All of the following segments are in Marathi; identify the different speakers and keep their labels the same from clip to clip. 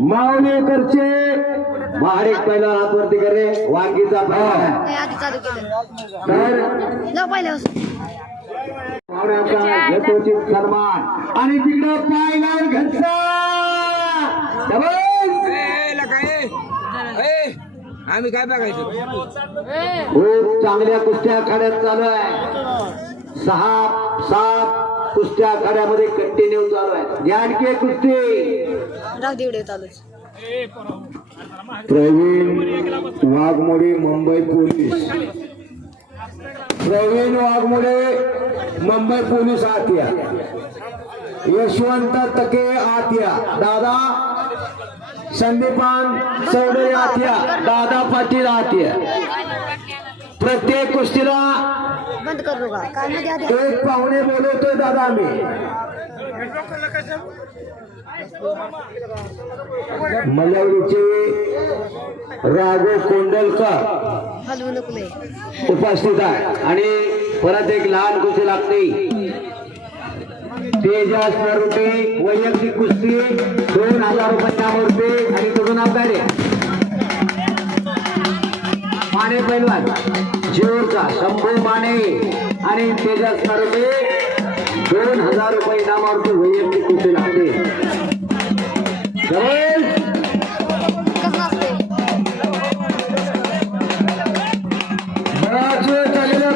Speaker 1: मावलेकरचे महाडिक पहिला हातवरती करे पहिला तर पाहुण्याचा यथोचित सन्मान. आणि तिकडं
Speaker 2: ए. ए, आम्ही काय बघायचं?
Speaker 1: खूप चांगल्या कुस्त्या आखाड्यात चालू आहे. सहा सात कुस्त्या आखाड्यामध्ये कंटिन्यू चालू आहे कुस्ती.
Speaker 3: दे व्हिडिओ चालूच
Speaker 1: प्रवीण वाघमोडे मुंबई पोलीस. प्रवीण वाघमोडे मुंबई पोलीस आत्या. यशवंत तके आत्या. दादा संदीपान चौधरी आत्या. दादा पाटील आत्या. प्रत्येक कुस्तीला
Speaker 3: बंद करू नका. काय मध्ये आधी
Speaker 1: एक पाहुणे बोलवतोय दादा आम्ही. मलवडीचे राघव कोंडलकर
Speaker 3: हलवू नको लय
Speaker 1: उपस्थित आहे. आणि परत एक लहान कुस्ती लागते. तेजस नरुटे वैयक्तिक कुस्ती दोन हजार रुपये नावावरती आणि तुझं नाव काय रे. माने पैलवान. जीवचा शंभू माने आणि तेजस नरुटे दोन हजार रुपये इनामावरती वैयक्तिक कुठे लागते. जवळ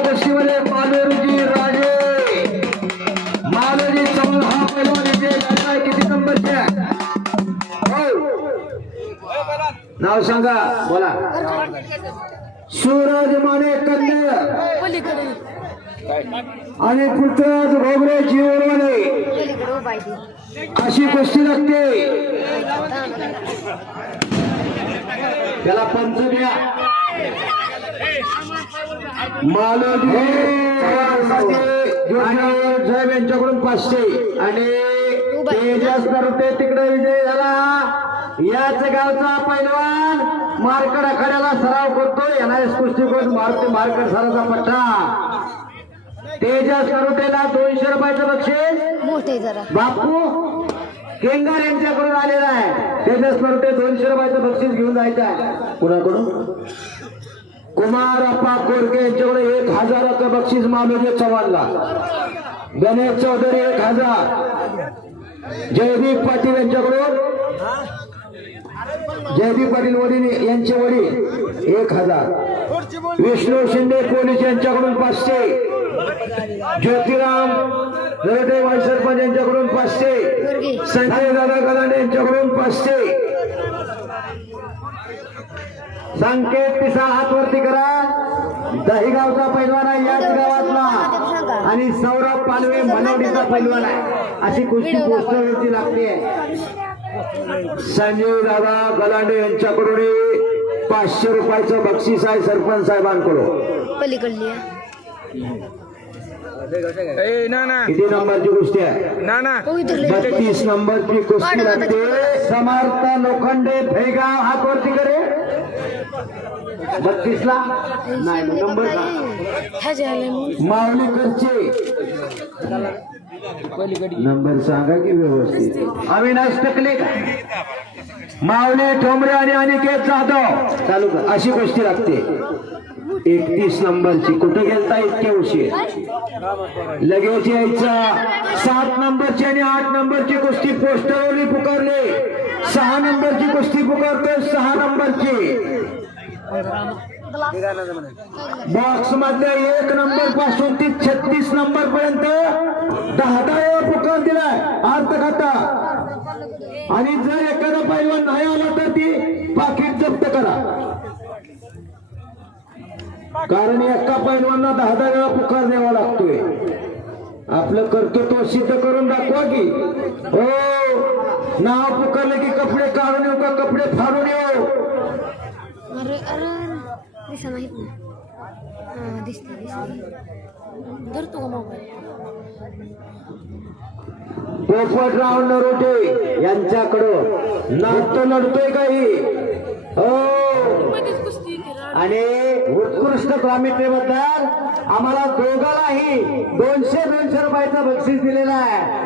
Speaker 1: कुस्तीमध्ये मालेरुजी राजे. चौल हा पैलवान इथे किती नंबरचे हो. नाव सांगा बोला. सूरज माने कन्या. आणि पृथ्वीराज भोगरे
Speaker 3: ती.
Speaker 1: अशी कुस्ती लागते. त्याला मालवी आणि साहेब यांच्याकडून पाचशे. आणि तेजस नरते तिकडे विजय झाला. याच गावचा पैलवान मार्कड आखाड्याला सराव करतो येणाऱ्या कुस्ती करून मारते मार्कड सराचा पट्टा. तेजस करुटेला दोनशे रुपयाचं बक्षीस.
Speaker 3: मोठे जरा.
Speaker 1: बापू केंगार यांच्याकडून आलेला आहे. तेजस करुटे दोनशे रुपयाचं बक्षीस घेऊन जायचं आहे. कुणाकडून? कुमार अप्पा कोरके यांच्याकडे एक हजाराचं बक्षीस मानवले चव्हाणला. गणेश चौधरी एक हजार. जयदीप पाटील यांच्याकडून जयदीप पाटील वडील यांचे वडील एक हजार. विष्णू शिंदे पोलीस यांच्याकडून पाचशे. ज्योतिराम नरटे सरपंच यांच्याकडून पाचशे. संजय दादा गलांडे यांच्याकडून पाचशे. संकेत पिसा हातवरती करा. दहीगावचा पैलवान आहे याच गावातला. आणि सौरभ पालवे मनवडीचा पैलवान आहे. अशी कुस्ती पोस्टरवरती लागते. संजय दादा गलांडे यांच्याकडून पाचशे रुपयाचं बक्षीस आहे सरपंच साहेबांकडून.
Speaker 3: पलीकडली आहे.
Speaker 2: ए ना ना.
Speaker 1: किती नंबरची कुस्ती आहे?
Speaker 2: ना ना.
Speaker 3: हो
Speaker 1: बत्तीस नंबरची कुस्ती लागते. समर्थ लोखंडे भेगाव हात वरती करे. बत्तीस ला नाही नंबर नंबर सांगा की व्यवस्थित. अविनाश टकले का? माऊली ठोंबरे आणि अनिकेत जाधव. चालू कर अशी गोष्टी लागते. एकतीस नंबरची. कुठे गेलता इतके उशीर? लगेच यायचा. सात नंबरची आणि आठ नंबरची कुस्ती पोस्टरवरली पुकारले. सहा नंबरची कुस्ती पुकारतोय सहा नंबरची. बॉक्स मधल्या एक नंबरपासून ती छत्तीस नंबर पर्यंत दहा दहा वेळा पुकार दिलाय. अर्थ खाता आणि जर एखादा पैलवान नाही आला तर ती पाकिट जप्त करा. कारण एका पैलवांना दहा दहा वेळा पुकार द्यावा लागतोय. आपलं कर्तृत्व सिद्ध करून दाखवा की. हो नाव पुकारले की कपडे काढून येऊ का? कपडे फाडून येऊ.
Speaker 3: अरे अरे. दिसा माहीत नाही हा दिसते दिसते धरतो का मोबाईल?
Speaker 1: पोपटराव नरोटे यांच्याकडं नाट्य लढतोय काही हो? आणि उत्कृष्ट ग्रामीणतेबद्दल आम्हाला दोघालाही दोनशे दोनशे रुपयाचं बक्षीस दिलेलं आहे.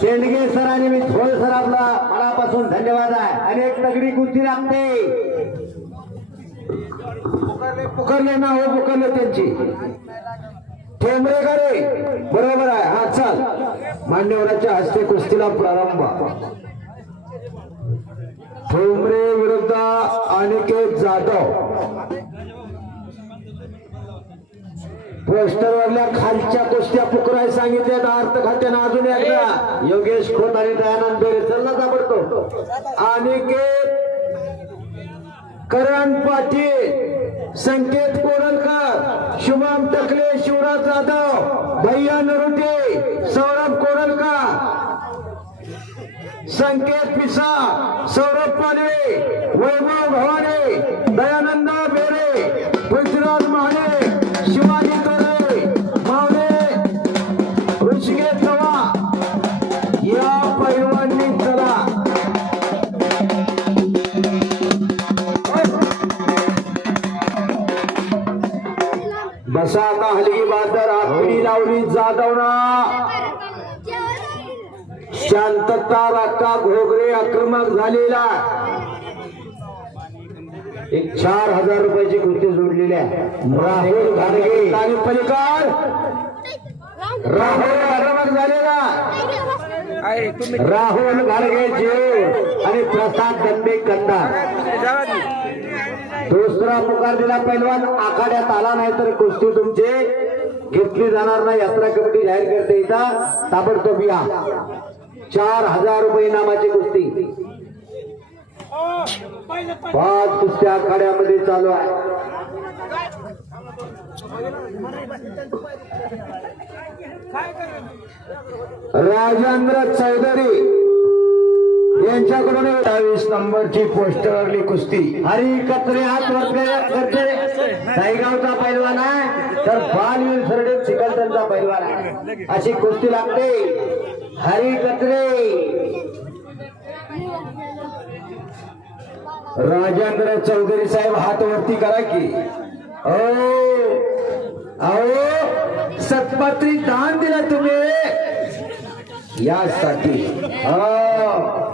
Speaker 1: शेंडगे सरांनी मी थोड सरांना मला मनापासून धन्यवाद आहे. आणि एक तगडी कुस्ती लागते पुकारले ना हो पुकारले त्यांची. ठेंबरे का रे बरोबर आहे. हा चाल. मान्यवराच्या हस्ते कुस्तीला प्रारंभ. ठोंबरे विरुद्ध अनिकेत जाधव. पोस्टरवरल्या खालच्या कुस्त्या पुकराय सांगितल्यात. अर्थ खात्यानं अजून एकदा. योगेश खोत आणि दयानंद बेरे. चलना ताबडतो अनिकेत करण पाटील संकेत कोरलकर शुभम टकले शिवराज जाधव भैया नरुटे सौरभ कोरलकर संकेत पिसा सौरभ पाने वैभव भवाने दयानंद बसा का हलगी बाजार आपली लावली जाधवना शांतता राखा घोगरे आक्रमक झालेला? एक चार हजार रुपयाची कृती जोडलेली आहे. राहुल घाडगे आणि पलीकड? राहुल आक्रमक झालेला. राहुल घाडगे आणि प्रसाद दंबे
Speaker 2: कंदा
Speaker 1: दुसरा पुकार दिला पैलवान. आखाड्यात आला नाही तर कुस्ती तुमचे घेतली जाणार नाही. यात्रा कमिटी जाहीर करते इथं. ताबडतोब या. चार हजार रुपये इनामाची कुस्ती. पाच कुस्त्या आखाड्यामध्ये चालू आहे. राजेंद्र चौधरी. यांच्याकडून अठ्ठावीस नंबरची पोस्टरली कुस्ती. हरी कत्रे हात करते. साईगावचा पैलवान आहे. तर बालवीर सरडे चिकलदनचा पैलवान आहे. अशी कुस्ती लागते. हरी कत्रे. राजेंद्र चौधरी साहेब हात वरती करा की. ओ अहो सतपत्री दान दिला तुम्ही. यासाठी. हा.